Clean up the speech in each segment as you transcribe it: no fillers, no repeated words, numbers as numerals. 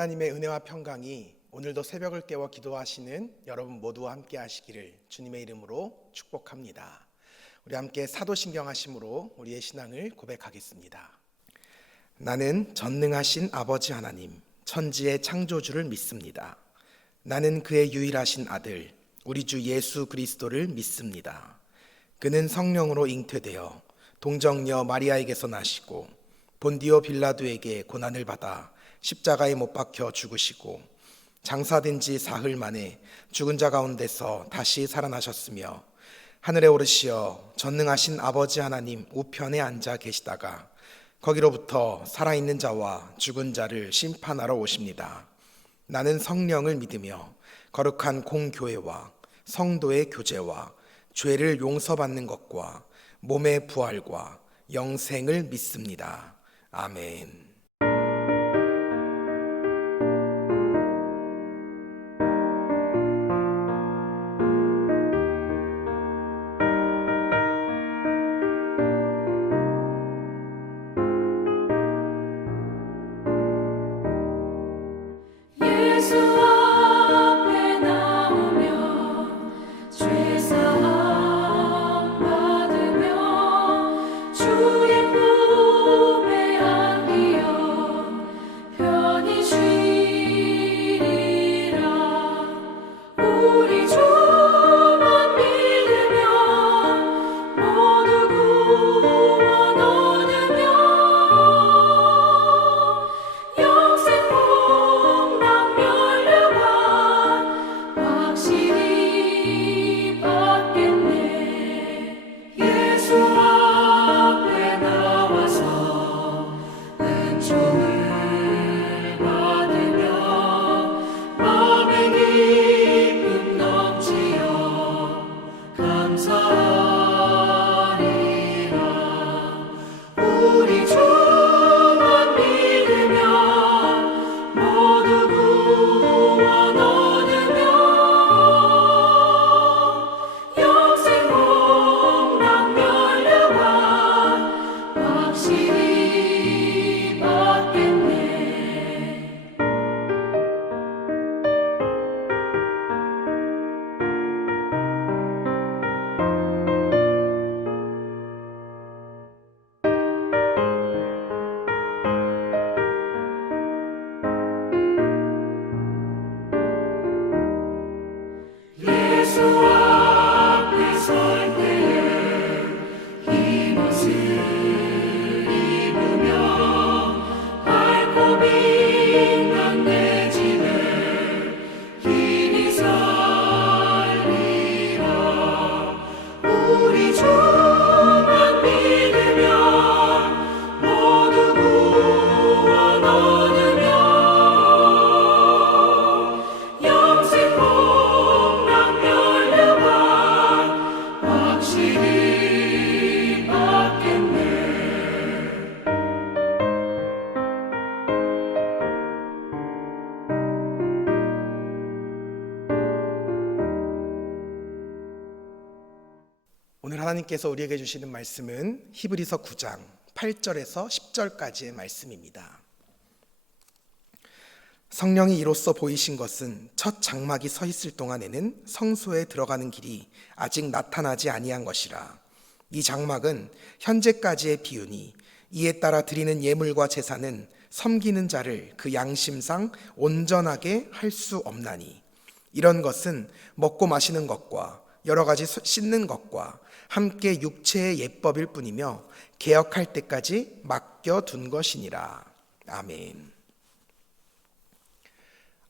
하나님의 은혜와 평강이 오늘도 새벽을 깨워 기도하시는 여러분 모두와 함께 하시기를 주님의 이름으로 축복합니다. 우리 함께 사도신경 하심으로 우리의 신앙을 고백하겠습니다. 나는 전능하신 아버지 하나님, 천지의 창조주를 믿습니다. 나는 그의 유일하신 아들, 우리 주 예수 그리스도를 믿습니다. 그는 성령으로 잉태되어 동정녀 마리아에게서 나시고 본디오 빌라도에게 고난을 받아 십자가에 못 박혀 죽으시고 장사된 지 사흘 만에 죽은 자 가운데서 다시 살아나셨으며 하늘에 오르시어 전능하신 아버지 하나님 우편에 앉아 계시다가 거기로부터 살아있는 자와 죽은 자를 심판하러 오십니다. 나는 성령을 믿으며 거룩한 공교회와 성도의 교제와 죄를 용서받는 것과 몸의 부활과 영생을 믿습니다. 아멘. 오늘 하나님께서 우리에게 주시는 말씀은 히브리서 9장 8절에서 10절까지의 말씀입니다. 성령이 이로써 보이신 것은 첫 장막이 서 있을 동안에는 성소에 들어가는 길이 아직 나타나지 아니한 것이라. 이 장막은 현재까지의 비유니 이에 따라 드리는 예물과 제사는 섬기는 자를 그 양심상 온전하게 할 수 없나니 이런 것은 먹고 마시는 것과 여러 가지 씻는 것과 함께 육체의 예법일 뿐이며 개혁할 때까지 맡겨둔 것이니라. 아멘.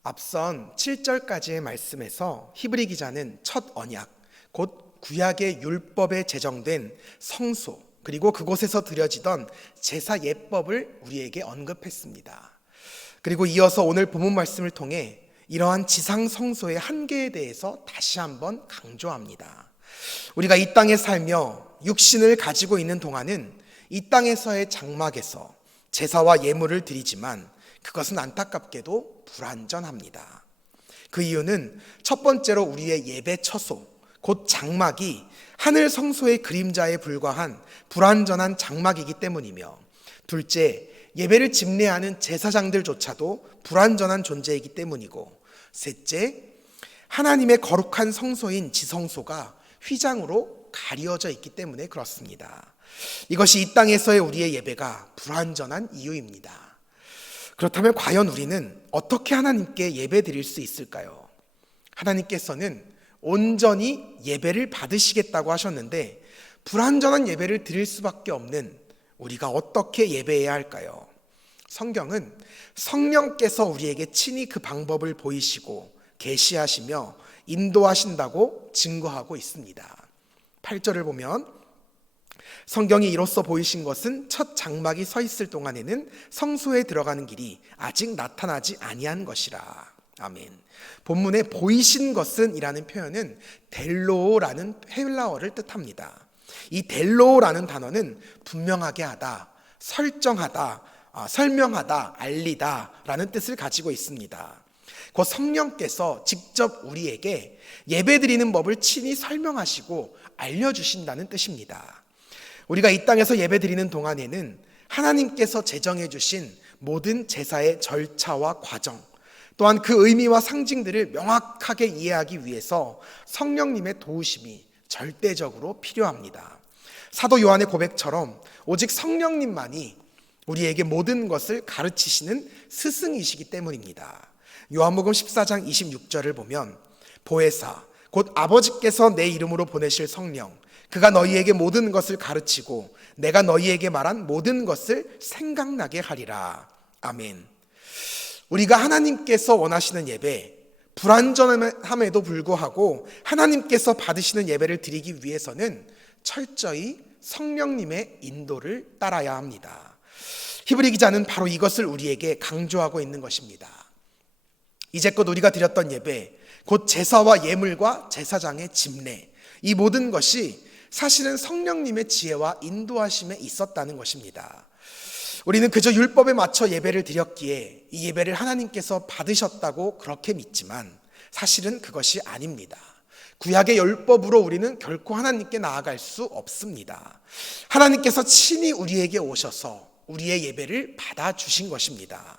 앞선 7절까지의 말씀에서 히브리 기자는 첫 언약, 곧 구약의 율법에 제정된 성소 그리고 그곳에서 드려지던 제사 예법을 우리에게 언급했습니다. 그리고 이어서 오늘 본문 말씀을 통해 이러한 지상 성소의 한계에 대해서 다시 한번 강조합니다. 우리가 이 땅에 살며 육신을 가지고 있는 동안은 이 땅에서의 장막에서 제사와 예물을 드리지만 그것은 안타깝게도 불완전합니다. 그 이유는 첫 번째로 우리의 예배 처소, 곧 장막이 하늘 성소의 그림자에 불과한 불완전한 장막이기 때문이며 둘째, 예배를 집례하는 제사장들조차도 불완전한 존재이기 때문이고, 셋째, 하나님의 거룩한 성소인 지성소가 휘장으로 가려져 있기 때문에 그렇습니다. 이것이 이 땅에서의 우리의 예배가 불완전한 이유입니다. 그렇다면 과연 우리는 어떻게 하나님께 예배 드릴 수 있을까요? 하나님께서는 온전히 예배를 받으시겠다고 하셨는데 불완전한 예배를 드릴 수밖에 없는 우리가 어떻게 예배해야 할까요? 성경은 성령께서 우리에게 친히 그 방법을 보이시고 계시하시며 인도하신다고 증거하고 있습니다. 8절을 보면 성경이 이로써 보이신 것은 첫 장막이 서 있을 동안에는 성소에 들어가는 길이 아직 나타나지 아니한 것이라. 아멘. 본문에 보이신 것은 이라는 표현은 델로라는 헬라어를 뜻합니다. 이 델로라는 단어는 분명하게 하다, 설정하다, 설명하다, 알리다 라는 뜻을 가지고 있습니다. 그 성령께서 직접 우리에게 예배드리는 법을 친히 설명하시고 알려주신다는 뜻입니다. 우리가 이 땅에서 예배드리는 동안에는 하나님께서 제정해 주신 모든 제사의 절차와 과정, 또한 그 의미와 상징들을 명확하게 이해하기 위해서 성령님의 도우심이 절대적으로 필요합니다. 사도 요한의 고백처럼 오직 성령님만이 우리에게 모든 것을 가르치시는 스승이시기 때문입니다. 요한복음 14장 26절을 보면 보혜사 곧 아버지께서 내 이름으로 보내실 성령 그가 너희에게 모든 것을 가르치고 내가 너희에게 말한 모든 것을 생각나게 하리라. 아멘. 우리가 하나님께서 원하시는 예배, 불완전함에도 불구하고 하나님께서 받으시는 예배를 드리기 위해서는 철저히 성령님의 인도를 따라야 합니다. 히브리 기자는 바로 이것을 우리에게 강조하고 있는 것입니다. 이제껏 우리가 드렸던 예배, 곧 제사와 예물과 제사장의 집례, 이 모든 것이 사실은 성령님의 지혜와 인도하심에 있었다는 것입니다. 우리는 그저 율법에 맞춰 예배를 드렸기에 이 예배를 하나님께서 받으셨다고 그렇게 믿지만 사실은 그것이 아닙니다. 구약의 율법으로 우리는 결코 하나님께 나아갈 수 없습니다. 하나님께서 친히 우리에게 오셔서 우리의 예배를 받아주신 것입니다.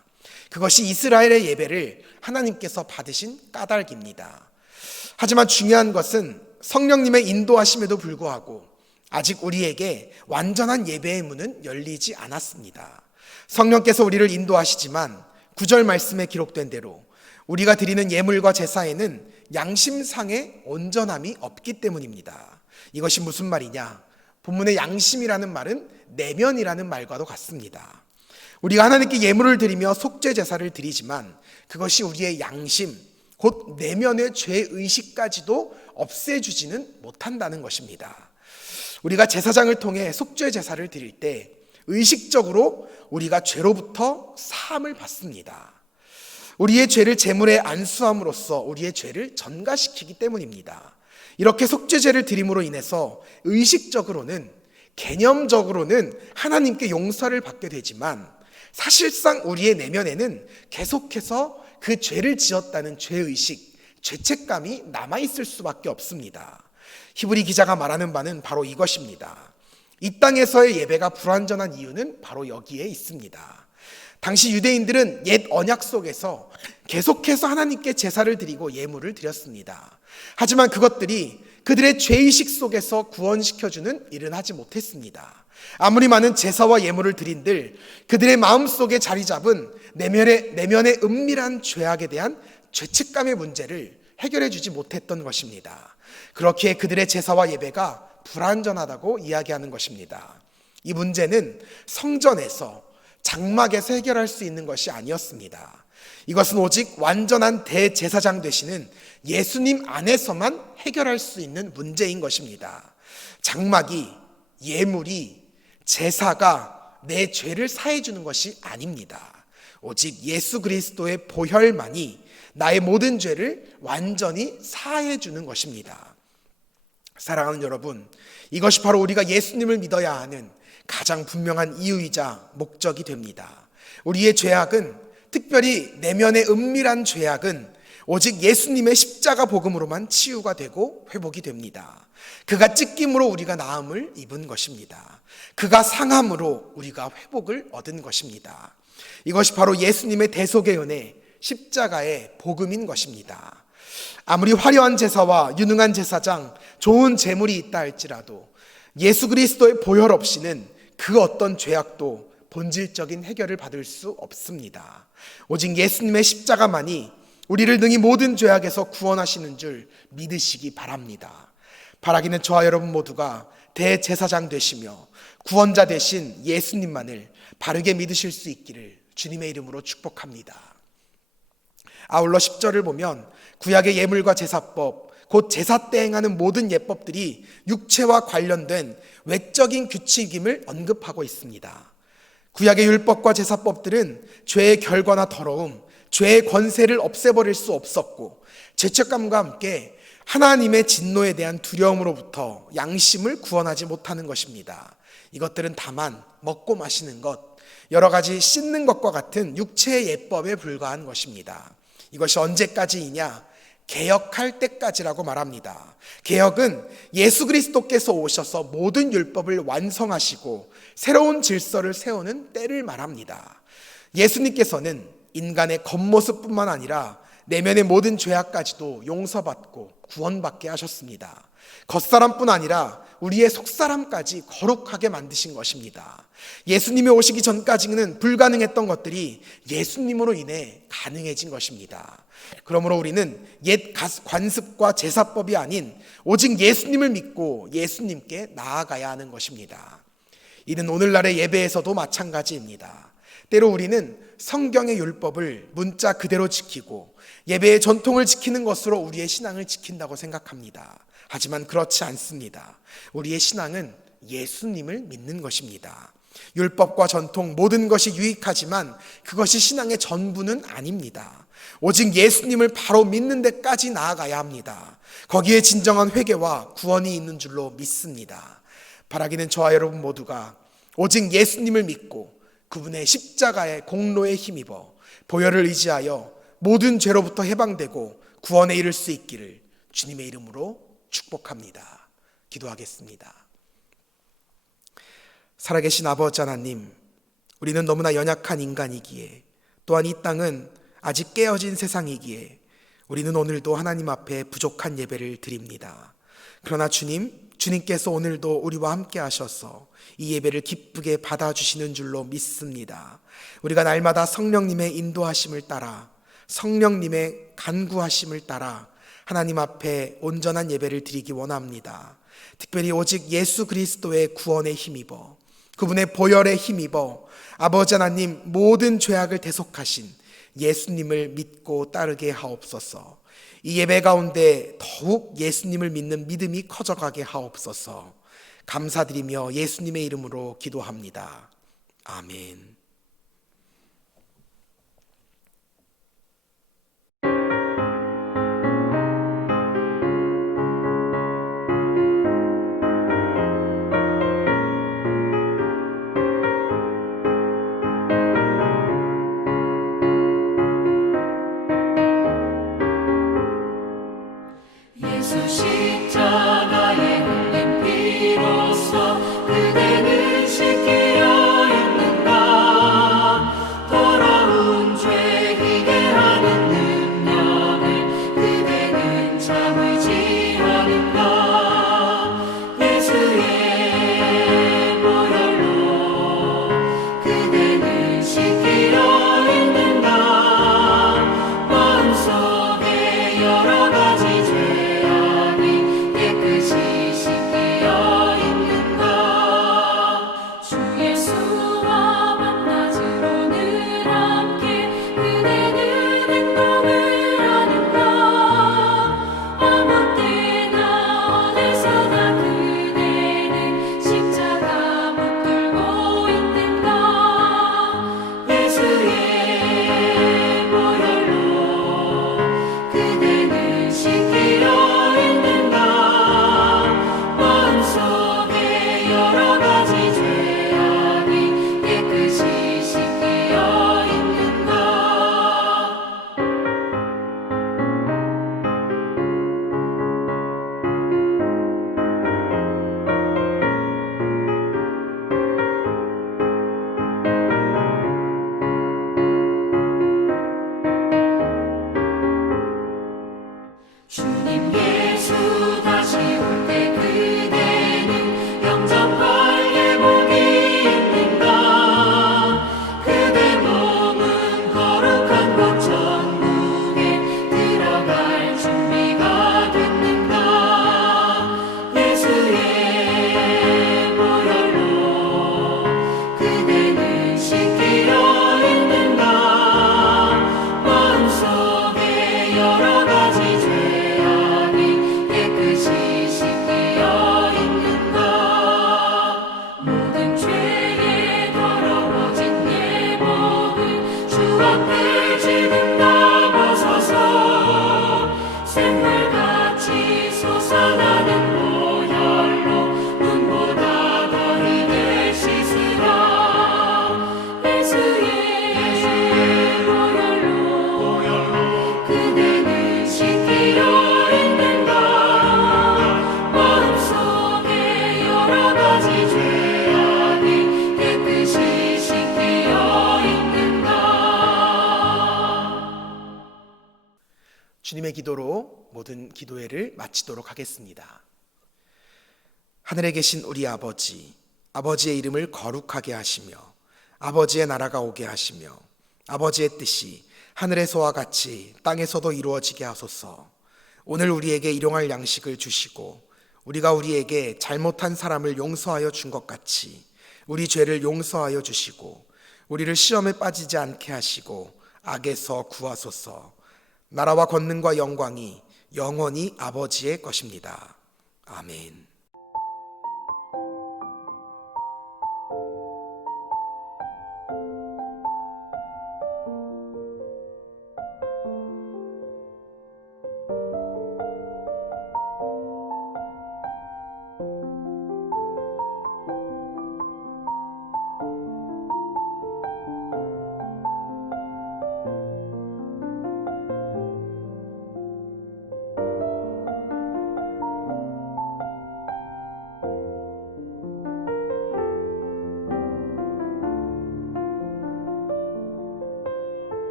그것이 이스라엘의 예배를 하나님께서 받으신 까닭입니다. 하지만 중요한 것은 성령님의 인도하심에도 불구하고 아직 우리에게 완전한 예배의 문은 열리지 않았습니다. 성령께서 우리를 인도하시지만 9절 말씀에 기록된 대로 우리가 드리는 예물과 제사에는 양심상의 온전함이 없기 때문입니다. 이것이 무슨 말이냐? 본문의 양심이라는 말은 내면이라는 말과도 같습니다. 우리가 하나님께 예물을 드리며 속죄 제사를 드리지만 그것이 우리의 양심, 곧 내면의 죄의식까지도 없애주지는 못한다는 것입니다. 우리가 제사장을 통해 속죄 제사를 드릴 때 의식적으로 우리가 죄로부터 사함을 받습니다. 우리의 죄를 제물에 안수함으로써 우리의 죄를 전가시키기 때문입니다. 이렇게 속죄제를 드림으로 인해서 의식적으로는, 개념적으로는 하나님께 용서를 받게 되지만 사실상 우리의 내면에는 계속해서 그 죄를 지었다는 죄의식, 죄책감이 남아있을 수밖에 없습니다. 히브리 기자가 말하는 바는 바로 이것입니다. 이 땅에서의 예배가 불완전한 이유는 바로 여기에 있습니다. 당시 유대인들은 옛 언약 속에서 계속해서 하나님께 제사를 드리고 예물을 드렸습니다. 하지만 그것들이 그들의 죄의식 속에서 구원시켜주는 일은 하지 못했습니다. 아무리 많은 제사와 예물을 드린들 그들의 마음속에 자리 잡은 내면의 은밀한 죄악에 대한 죄책감의 문제를 해결해 주지 못했던 것입니다. 그렇기에 그들의 제사와 예배가 불완전하다고 이야기하는 것입니다. 이 문제는 성전에서, 장막에서 해결할 수 있는 것이 아니었습니다. 이것은 오직 완전한 대제사장 되시는 예수님 안에서만 해결할 수 있는 문제인 것입니다. 장막이, 예물이, 제사가 내 죄를 사해 주는 것이 아닙니다. 오직 예수 그리스도의 보혈만이 나의 모든 죄를 완전히 사해 주는 것입니다. 사랑하는 여러분, 이것이 바로 우리가 예수님을 믿어야 하는 가장 분명한 이유이자 목적이 됩니다. 우리의 죄악은, 특별히 내면의 은밀한 죄악은 오직 예수님의 십자가 복음으로만 치유가 되고 회복이 됩니다. 그가 찢김으로 우리가 나음을 입은 것입니다. 그가 상함으로 우리가 회복을 얻은 것입니다. 이것이 바로 예수님의 대속의 은혜, 십자가의 복음인 것입니다. 아무리 화려한 제사와 유능한 제사장, 좋은 제물이 있다 할지라도 예수 그리스도의 보혈 없이는 그 어떤 죄악도 본질적인 해결을 받을 수 없습니다. 오직 예수님의 십자가만이 우리를 능히 모든 죄악에서 구원하시는 줄 믿으시기 바랍니다. 바라기는 저와 여러분 모두가 대제사장 되시며 구원자 되신 예수님만을 바르게 믿으실 수 있기를 주님의 이름으로 축복합니다. 아울러 10절을 보면 구약의 예물과 제사법, 곧 제사 때 행하는 모든 예법들이 육체와 관련된 외적인 규칙임을 언급하고 있습니다. 구약의 율법과 제사법들은 죄의 결과나 더러움, 죄의 권세를 없애버릴 수 없었고 죄책감과 함께 하나님의 진노에 대한 두려움으로부터 양심을 구원하지 못하는 것입니다. 이것들은 다만 먹고 마시는 것, 여러 가지 씻는 것과 같은 육체의 예법에 불과한 것입니다. 이것이 언제까지이냐? 개혁할 때까지라고 말합니다. 개혁은 예수 그리스도께서 오셔서 모든 율법을 완성하시고 새로운 질서를 세우는 때를 말합니다. 예수님께서는 인간의 겉모습뿐만 아니라 내면의 모든 죄악까지도 용서받고 구원받게 하셨습니다. 겉사람뿐 아니라 우리의 속사람까지 거룩하게 만드신 것입니다. 예수님이 오시기 전까지는 불가능했던 것들이 예수님으로 인해 가능해진 것입니다. 그러므로 우리는 옛 관습과 제사법이 아닌 오직 예수님을 믿고 예수님께 나아가야 하는 것입니다. 이는 오늘날의 예배에서도 마찬가지입니다. 때로 우리는 성경의 율법을 문자 그대로 지키고 예배의 전통을 지키는 것으로 우리의 신앙을 지킨다고 생각합니다. 하지만 그렇지 않습니다. 우리의 신앙은 예수님을 믿는 것입니다. 율법과 전통 모든 것이 유익하지만 그것이 신앙의 전부는 아닙니다. 오직 예수님을 바로 믿는 데까지 나아가야 합니다. 거기에 진정한 회개와 구원이 있는 줄로 믿습니다. 바라기는 저와 여러분 모두가 오직 예수님을 믿고 그분의 십자가의 공로에 힘입어 보혈을 의지하여 모든 죄로부터 해방되고 구원에 이를 수 있기를 주님의 이름으로 축복합니다. 기도하겠습니다. 살아계신 아버지 하나님, 우리는 너무나 연약한 인간이기에 또한 이 땅은 아직 깨어진 세상이기에 우리는 오늘도 하나님 앞에 부족한 예배를 드립니다. 그러나 주님께서 오늘도 우리와 함께 하셔서 이 예배를 기쁘게 받아주시는 줄로 믿습니다. 우리가 날마다 성령님의 인도하심을 따라 성령님의 간구하심을 따라 하나님 앞에 온전한 예배를 드리기 원합니다. 특별히 오직 예수 그리스도의 구원에 힘입어 그분의 보혈에 힘입어 아버지 하나님 모든 죄악을 대속하신 예수님을 믿고 따르게 하옵소서. 이 예배 가운데 더욱 예수님을 믿는 믿음이 커져가게 하옵소서. 감사드리며 예수님의 이름으로 기도합니다. 아멘. 예수 십자가에 흘린 피로써 그대는 씻기려 있는가. 더러운 죄 희게 하는 능력을 그대는 참을지 하는가. 예수의 보혈로 그대는 씻기려 있는가. 마음속에 여러 가지 죄악이 말씀의 기도로 모든 기도회를 마치도록 하겠습니다. 하늘에 계신 우리 아버지, 아버지의 이름을 거룩하게 하시며 아버지의 나라가 오게 하시며 아버지의 뜻이 하늘에서와 같이 땅에서도 이루어지게 하소서. 오늘 우리에게 일용할 양식을 주시고 우리가 우리에게 잘못한 사람을 용서하여 준 것 같이 우리 죄를 용서하여 주시고 우리를 시험에 빠지지 않게 하시고 악에서 구하소서. 나라와 권능과 영광이 영원히 아버지의 것입니다. 아멘.